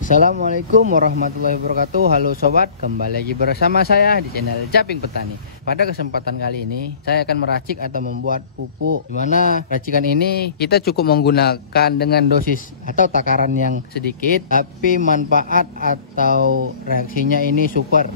Assalamualaikum warahmatullahi wabarakatuh. Halo sobat, kembali lagi bersama saya di channel Japing Petani. Pada kesempatan kali ini saya akan meracik atau membuat pupuk, dimana racikan ini kita cukup menggunakan dengan dosis atau takaran yang sedikit, tapi manfaat atau reaksinya ini super.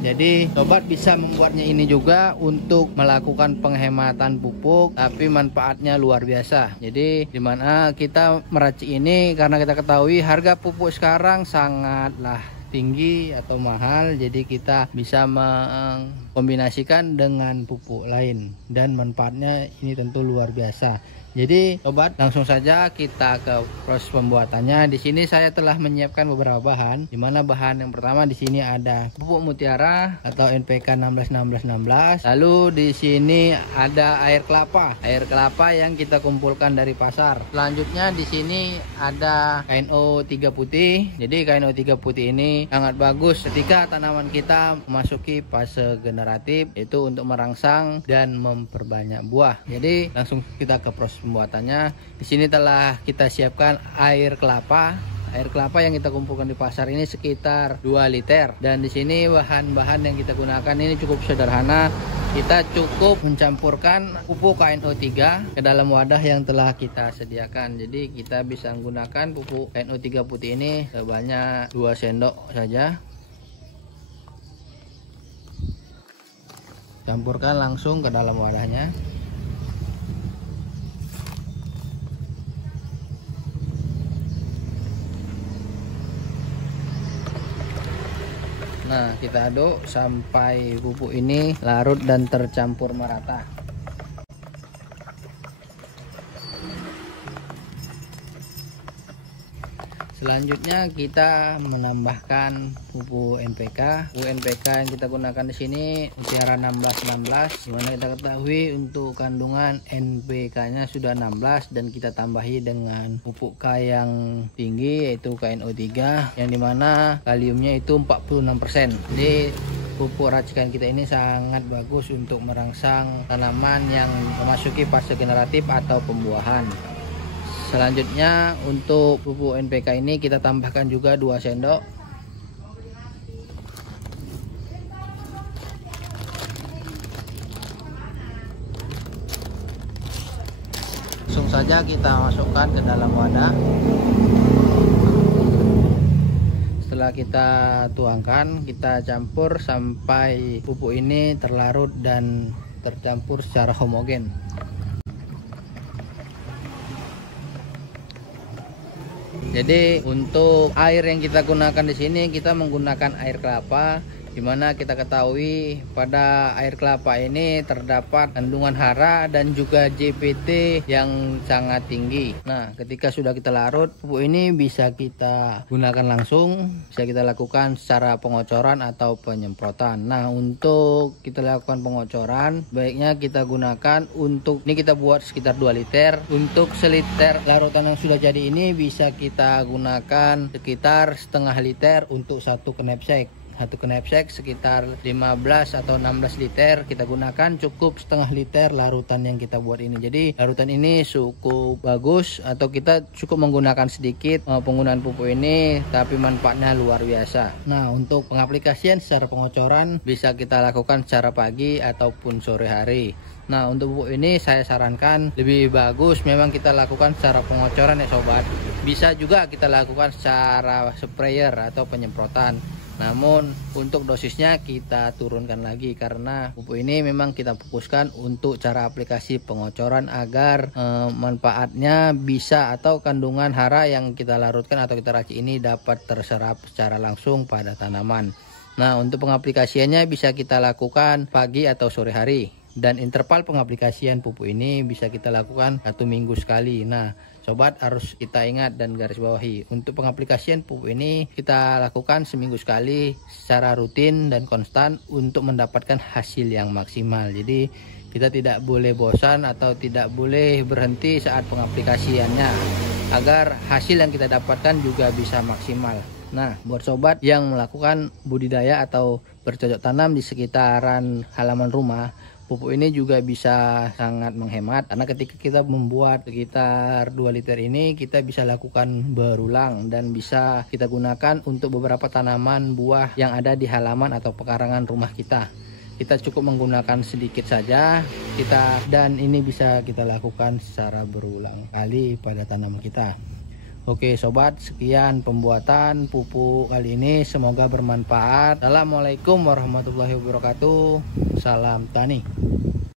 Jadi sobat bisa membuatnya ini juga untuk melakukan penghematan pupuk, tapi manfaatnya luar biasa. Jadi dimana kita meracik ini karena kita ketahui harga pupuk sekarang sangatlah tinggi atau mahal, jadi kita bisa mengkombinasikan dengan pupuk lain dan manfaatnya ini tentu luar biasa. Jadi sobat, langsung saja kita ke proses pembuatannya. Di sini saya telah menyiapkan beberapa bahan, di mana bahan yang pertama di sini ada pupuk mutiara atau NPK 16-16-16. Lalu di sini ada air kelapa yang kita kumpulkan dari pasar. Selanjutnya di sini ada KNO 3 putih. Jadi KNO 3 putih ini sangat bagus ketika tanaman kita memasuki fase generatif, itu untuk merangsang dan memperbanyak buah. Jadi langsung kita ke proses pembuatannya. Di sini telah kita siapkan air kelapa. Air kelapa yang kita kumpulkan di pasar ini sekitar 2 liter. Dan di sini bahan-bahan yang kita gunakan ini cukup sederhana. Kita cukup mencampurkan pupuk KNO 3 ke dalam wadah yang telah kita sediakan. Jadi kita bisa menggunakan pupuk KNO 3 putih ini sebanyak 2 sendok saja. Campurkan langsung ke dalam wadahnya. Nah, kita aduk sampai pupuk ini larut dan tercampur merata. Selanjutnya kita menambahkan pupuk NPK. Pupuk NPK yang kita gunakan di sini mutiara 16-16, dimana kita ketahui untuk kandungan NPK-nya sudah 16 dan kita tambahi dengan pupuk K yang tinggi yaitu KNO 3 yang dimana kaliumnya itu 46%. Jadi pupuk racikan kita ini sangat bagus untuk merangsang tanaman yang memasuki fase generatif atau pembuahan. Selanjutnya untuk pupuk NPK ini kita tambahkan juga 2 sendok. Langsung saja kita masukkan ke dalam wadah. Setelah kita tuangkan, kita campur sampai pupuk ini terlarut dan tercampur secara homogen. Jadi untuk air yang kita gunakan di sini kita menggunakan air kelapa, dimana kita ketahui pada air kelapa ini terdapat kandungan hara dan juga JPT yang sangat tinggi. Nah, ketika sudah kita larut, pupuk ini bisa kita gunakan langsung, bisa kita lakukan secara pengocoran atau penyemprotan. Nah, untuk kita lakukan pengocoran, baiknya kita gunakan untuk ini kita buat sekitar 2 liter. Untuk seliter larutan yang sudah jadi ini bisa kita gunakan sekitar setengah liter untuk 1 knapsack. Satu knapsack sekitar 15 atau 16 liter kita gunakan, cukup setengah liter larutan yang kita buat ini. Jadi larutan ini cukup bagus, atau kita cukup menggunakan sedikit penggunaan pupuk ini, tapi manfaatnya luar biasa. Nah, untuk pengaplikasian secara pengocoran bisa kita lakukan secara pagi ataupun sore hari. Nah, untuk pupuk ini saya sarankan lebih bagus memang kita lakukan secara pengocoran ya sobat. Bisa juga kita lakukan secara sprayer atau penyemprotan. Namun untuk dosisnya kita turunkan lagi karena pupuk ini memang kita fokuskan untuk cara aplikasi pengocoran agar manfaatnya bisa atau kandungan hara yang kita larutkan atau kita racik ini dapat terserap secara langsung pada tanaman. Nah, untuk pengaplikasiannya bisa kita lakukan pagi atau sore hari. Dan interval pengaplikasian pupuk ini bisa kita lakukan 1 minggu sekali. Nah, sobat harus kita ingat dan garis bawahi, untuk pengaplikasian pupuk ini kita lakukan seminggu sekali secara rutin dan konstan untuk mendapatkan hasil yang maksimal. Jadi kita tidak boleh bosan atau tidak boleh berhenti saat pengaplikasiannya agar hasil yang kita dapatkan juga bisa maksimal. Nah, buat sobat yang melakukan budidaya atau bercocok tanam di sekitaran halaman rumah, Pupuk ini juga bisa sangat menghemat karena ketika kita membuat sekitar 2 liter ini kita bisa lakukan berulang dan bisa kita gunakan untuk beberapa tanaman buah yang ada di halaman atau pekarangan rumah kita. Kita cukup menggunakan sedikit saja dan ini bisa kita lakukan secara berulang kali pada tanaman kita. Oke sobat, sekian pembuatan pupuk kali ini, semoga bermanfaat. Assalamualaikum warahmatullahi wabarakatuh. Salam tani.